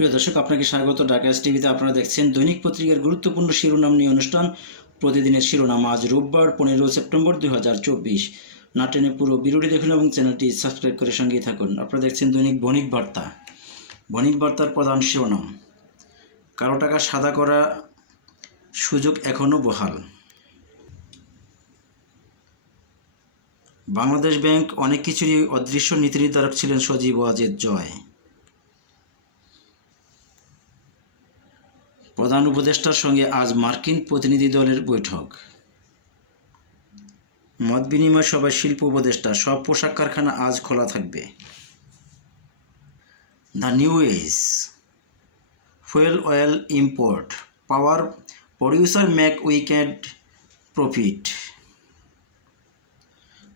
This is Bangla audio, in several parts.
প্রিয় দর্শক, আপনাকে স্বাগত। ঢাকা টিভিতে আপনারা দেখছেন দৈনিক পত্রিকার গুরুত্বপূর্ণ শিরোনাম নিয়ে অনুষ্ঠান। প্রতিদিনের শিরোনাম আজ রোববার, পনেরো সেপ্টেম্বর দুই হাজার চব্বিশ। নাটেনে পুরো বিরোধী দেখুন এবং চ্যানেলটি সাবস্ক্রাইব করে সঙ্গেই থাকুন। আপনারা দেখছেন দৈনিক বণিক বার্তা। বণিক বার্তার প্রধান শিরোনাম, কারও টাকা সাদা করা সুযোগ এখনও বহাল। বাংলাদেশ ব্যাংক অনেক কিছুরই অদৃশ্য নীতি নির্ধারক ছিলেন সজীব ওয়াজেদ জয়। প্রধান উপদেষ্টার সঙ্গে আজ মার্কিন প্রতিনিধি দলের বৈঠক। মত বিনিময় সভায় শিল্প উপদেষ্টা, সব পোশাক কারখানা আজ খোলা থাকবে। The new age fuel oil import, power producer make weekend profit.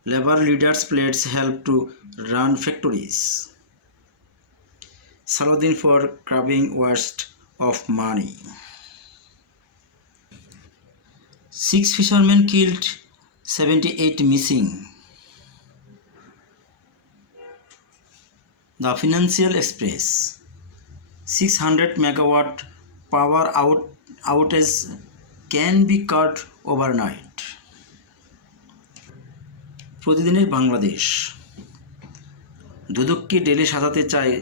Labour leaders plates help to run factories. Saladin for crabbing waste of money. Six fishermen killed, 78 missing. The Financial Express 600 megawatt power out outage can be cut overnight. প্রতিদিনের বাংলাদেশ দুদককে ডেলি সাজাতে চায়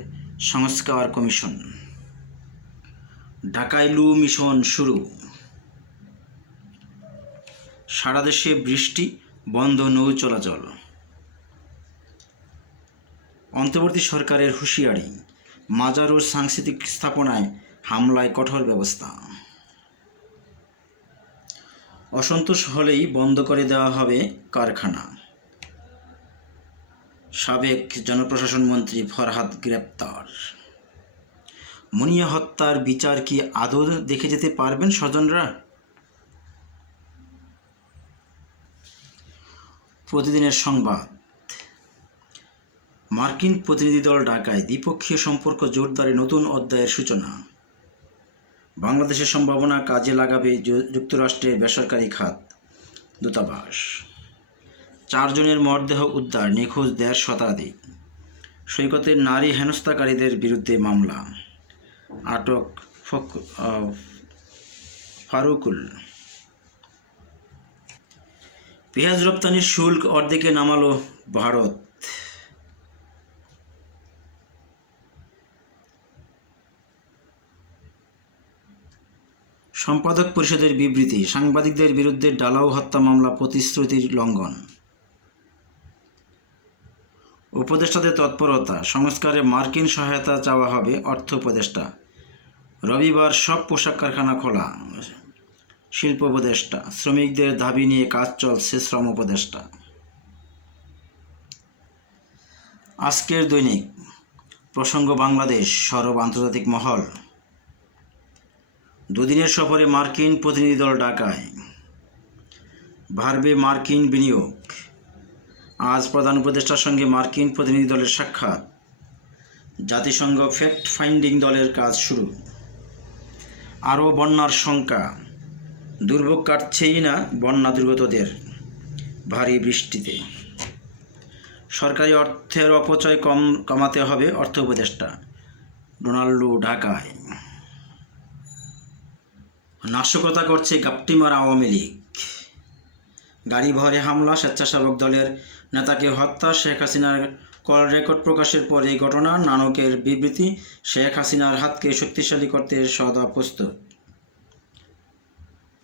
সংস্কার কমিশন ঢাকায় লু মিশন শুরু। সারা দেশে বৃষ্টি, বন্ধ নৌ চলাচল। অন্তর্বর্তী সরকারের হুঁশিয়ারি, মাজার ও সাংস্কৃতিক স্থাপনায় হামলায় কঠোর ব্যবস্থা। অসন্তোষ হলেই বন্ধ করে দেওয়া হবে কারখানা। সাবেক জনপ্রশাসন মন্ত্রী ফরহাদ গ্রেপ্তার। মুনিয়া হত্যার বিচার কি আদৌ দেখে যেতে পারবেন স্বজনরা? প্রতিদিনের সংবাদ। মার্কিন প্রতিনিধি দল ঢাকায় দ্বিপক্ষীয় সম্পর্ক জোরদারে নতুন অধ্যায়ের সূচনা। বাংলাদেশের সম্ভাবনা কাজে লাগাবে যুক্তরাষ্ট্রের বেসরকারি খাত দূতাবাস। চারজনের মরদেহ উদ্ধার নিখোঁজ দেড় শতাধিক। সৈকতের নারী হেনস্থাকারীদের বিরুদ্ধে মামলা। আটক ফারুকুল। পেঁয়াজ রপ্তানির শুল্ক অর্ধেকে নামালো ভারত। সম্পাদক পরিষদের বিবৃতি, সাংবাদিকদের বিরুদ্ধে ডালাও হত্যা মামলা প্রতিশ্রুতির লঙ্ঘন। উপদেষ্টাদের তৎপরতা, সংস্কারে মার্কিন সহায়তা চাওয়া হবে অর্থ উপদেষ্টা। রবিবার সব পোশাক কারখানা খোলা। শিল্প উপদেষ্টা, শ্রমিকদের দাবি নিয়ে কাজ চলছে শ্রম উপদেষ্টা। আজকের দৈনিক, প্রসঙ্গ বাংলাদেশ, সরব আন্তর্জাতিক মহল। দুদিনের সফরে মার্কিন প্রতিনিধি দল ঢাকায়। ভারবে মার্কিন বিনিয়োগ। আজ প্রধান উপদেষ্টার সঙ্গে মার্কিন প্রতিনিধি দলের সাক্ষাৎ। জাতিসংঘ ফ্যাক্ট ফাইন্ডিং দলের কাজ শুরু। আরও বন্যার শঙ্কা। দুর্ভোগ কাটছেই না বন্যা দুর্গতদের। ভারী বৃষ্টিতে। সরকারি অর্থের অপচয় কম কমাতে হবে অর্থ উপদেষ্টা ডোনাল্ডো ঢাকায়। নাশকতা করছে গাপটিমার আওয়ামী লীগ। গাড়ি ভরে হামলা, স্বেচ্ছাসেবক দলের নেতাকে হত্যা, শেখ হাসিনার কল রেকর্ড প্রকাশের পর এই ঘটনা, নানকের বিবৃতি, শেখ হাসিনার হাতকে শক্তিশালী করতে সদা প্রস্তুত।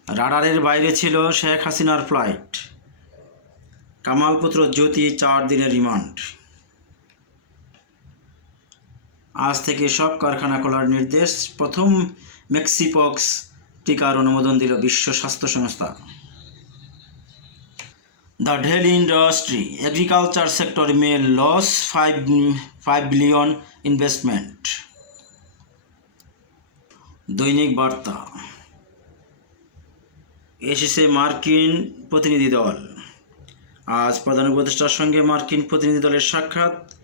রাডারের বাইরে ছিল শেখ হাসিনার ফ্লাইট। কামালপুত্র জ্যোতি চার দিনের রিমান্ড। আজ থেকে সব কারখানা খোলার নির্দেশ, প্রথম মেক্সিপক্স টিকার অনুমোদন দিল বিশ্ব স্বাস্থ্য সংস্থা। The Delhi industry agriculture sector may lose 5, 5 billion investment. দৈনিক বার্তা। এসেছে মার্কিন প্রতিনিধি দল। আজ প্রধান উপদেষ্টার সঙ্গে মার্কিন প্রতিনিধি দলের সাক্ষাৎ।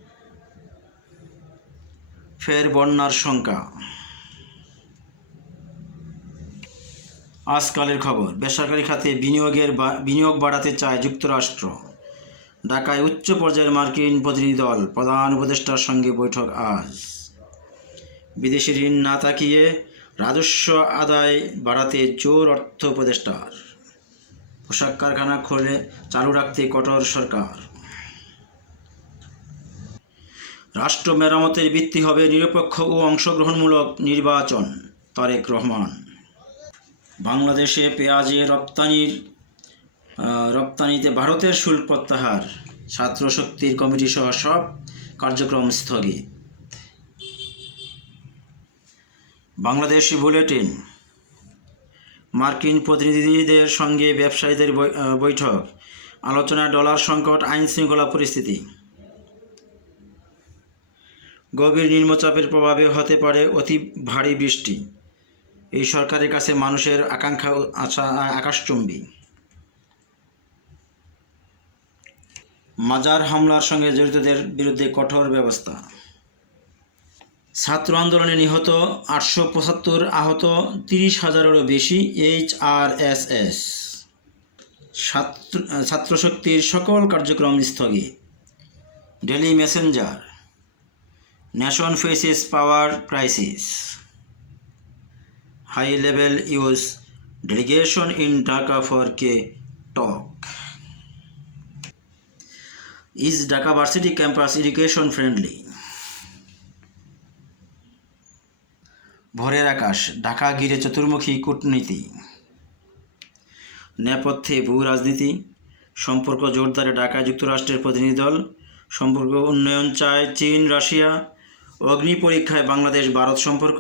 ফের বন্যার শঙ্কা। আজকালের খবর, বেসরকারি খাতে বিনিয়োগের বিনিয়োগ বাড়াতে চায় যুক্তরাষ্ট্র। ঢাকায় উচ্চ পর্যায়ের মার্কিন প্রতিনিধি দল, প্রধান উপদেষ্টার সঙ্গে বৈঠক আজ। বিদেশি ঋণ না তাকিয়ে রাজস্ব আদায় বাড়াতে জোর অর্থ উপদেষ্টার। পোশাক কারখানা খুলে চালু রাখতে কঠোর সরকার। রাষ্ট্র মেরামতের ভিত্তি হবে নিরপেক্ষ ও অংশগ্রহণমূলক নির্বাচন, তারেক রহমান। বাংলাদেশে পেঁয়াজে রপ্তানির রপ্তানিতে ভারতের শুল্ক প্রত্যাহার, ছাত্র শক্তির কমিটি সহ সব কার্যক্রম স্থগিত। বাংলাদেশি বুলেটিন, মার্কিন প্রতিনিধিদের সঙ্গে ব্যবসায়ীদের বৈঠক, আলোচনায় ডলার সংকট, আইন শৃঙ্খলা পরিস্থিতি। গভীর নিম্নচাপের প্রভাবে হতে পারে অতি ভারী বৃষ্টি। এই সরকারের কাছে মানুষের আকাঙ্ক্ষা আশা, আকাশচুম্বী। মাজার হামলার সঙ্গে জড়িতদের বিরুদ্ধে কঠোর ব্যবস্থা। ছাত্র আন্দোলনে নিহত আটশো পঁচাত্তর আহত, তিরিশ হাজারেরও বেশি এইচ আর এস এস। ছাত্র, ছাত্রশক্তির সকল কার্যক্রম স্থগিত। Daily Messenger. Nation faces power crisis. High level use delegation in Dhaka for key talk. Is Dhaka varsity campus education friendly? Bhorer Akash, Dhaka ঘিরে চতুর্মুখী কূটনীতি। নেপথ্যে ভূ রাজনীতি, সম্পর্ক জোরদারে ঢাকায় যুক্তরাষ্ট্রের প্রতিনিধি দল, সম্পর্ক উন্নয়ন চায় চীন, রাশিয়া, অগ্নি পরীক্ষায় বাংলাদেশ, ভারত সম্পর্ক,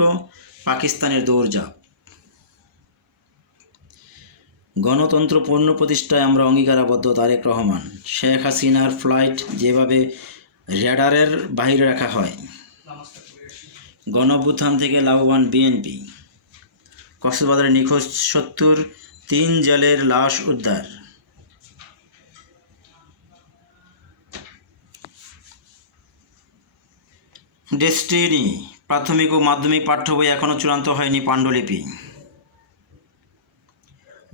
পাকিস্তানের দৌড়ঝাঁপ। গণতন্ত্র পূর্ণ প্রতিষ্ঠায় আমরা অঙ্গীকারাবদ্ধ তারেক রহমান। শেখ হাসিনার ফ্লাইট যেভাবে র্যাডারের বাইরে রাখা হয়। গণঅভ্যুত্থান থেকে লাভবান বিএনপি। কক্সবাজারে নিখোঁজ সত্তর, তিন জেলের লাশ উদ্ধার। ডেস্টিনি, প্রাথমিক ও মাধ্যমিক পাঠ্য বই এখনও চূড়ান্ত হয়নি পাণ্ডুলিপি।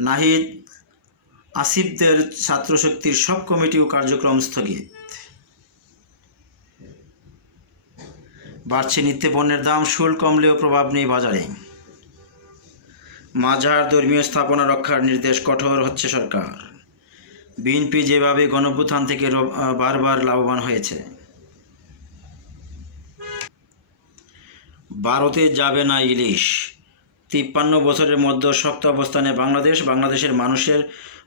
নাহিদ আসিফদের ছাত্রশক্তির সব কমিটি ও কার্যক্রম স্থগিত। বাড়ছে নিত্যপণ্যের দাম, শুল্ক কমলেও প্রভাব নেই বাজারে। মাঝার ধর্মীয় স্থাপনা রক্ষার নির্দেশ কঠোর হচ্ছে সরকার। বিএনপি যেভাবে গণভ্যুত্থান থেকে বারবার লাভবান হয়েছে। ভারতে যাবে না ইলিশ। তিপ্পান্ন বছরের মধ্যে শক্ত অবস্থানে বাংলাদেশ, বাংলাদেশের মানুষের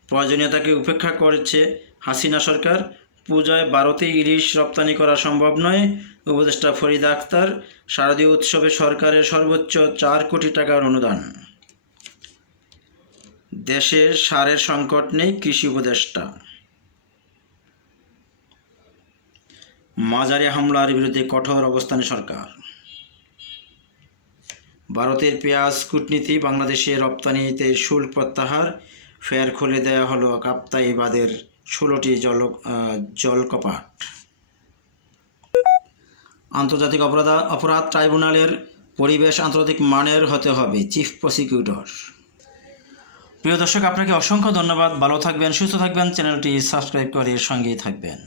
প্রয়োজনীয়তাকে উপেক্ষা করেছে হাসিনা সরকার। পূজায় ভারতে ইলিশ রপ্তানি করা সম্ভব নয়। উপদেষ্টা ফরিদা আক্তার শারদীয় উৎসবে সরকারের সর্বোচ্চ চার কোটি টাকার অনুদান। দেশে সারের সংকট নেই কৃষি উপদেষ্টা। মাজারে হামলার বিরুদ্ধে কঠোর অবস্থানে সরকার। ভারতের পেঁয়াজ কূটনীতি বাংলাদেশে রপ্তানিতে শুল্ক প্রত্যাহার। ফের খুলে দেওয়া হলো কাপ্তাই বাদের ষোলোটি জল জলকপাট। আন্তর্জাতিক অপরাধ অপরাধ ট্রাইব্যুনালের পরিবেশ আন্তর্জাতিক মানের হতে হবে, চিফ প্রসিকিউটর। প্রিয় দর্শক, আপনাকে অসংখ্য ধন্যবাদ। ভালো থাকবেন, সুস্থ থাকবেন, চ্যানেলটি সাবস্ক্রাইব করে সঙ্গেই থাকবেন।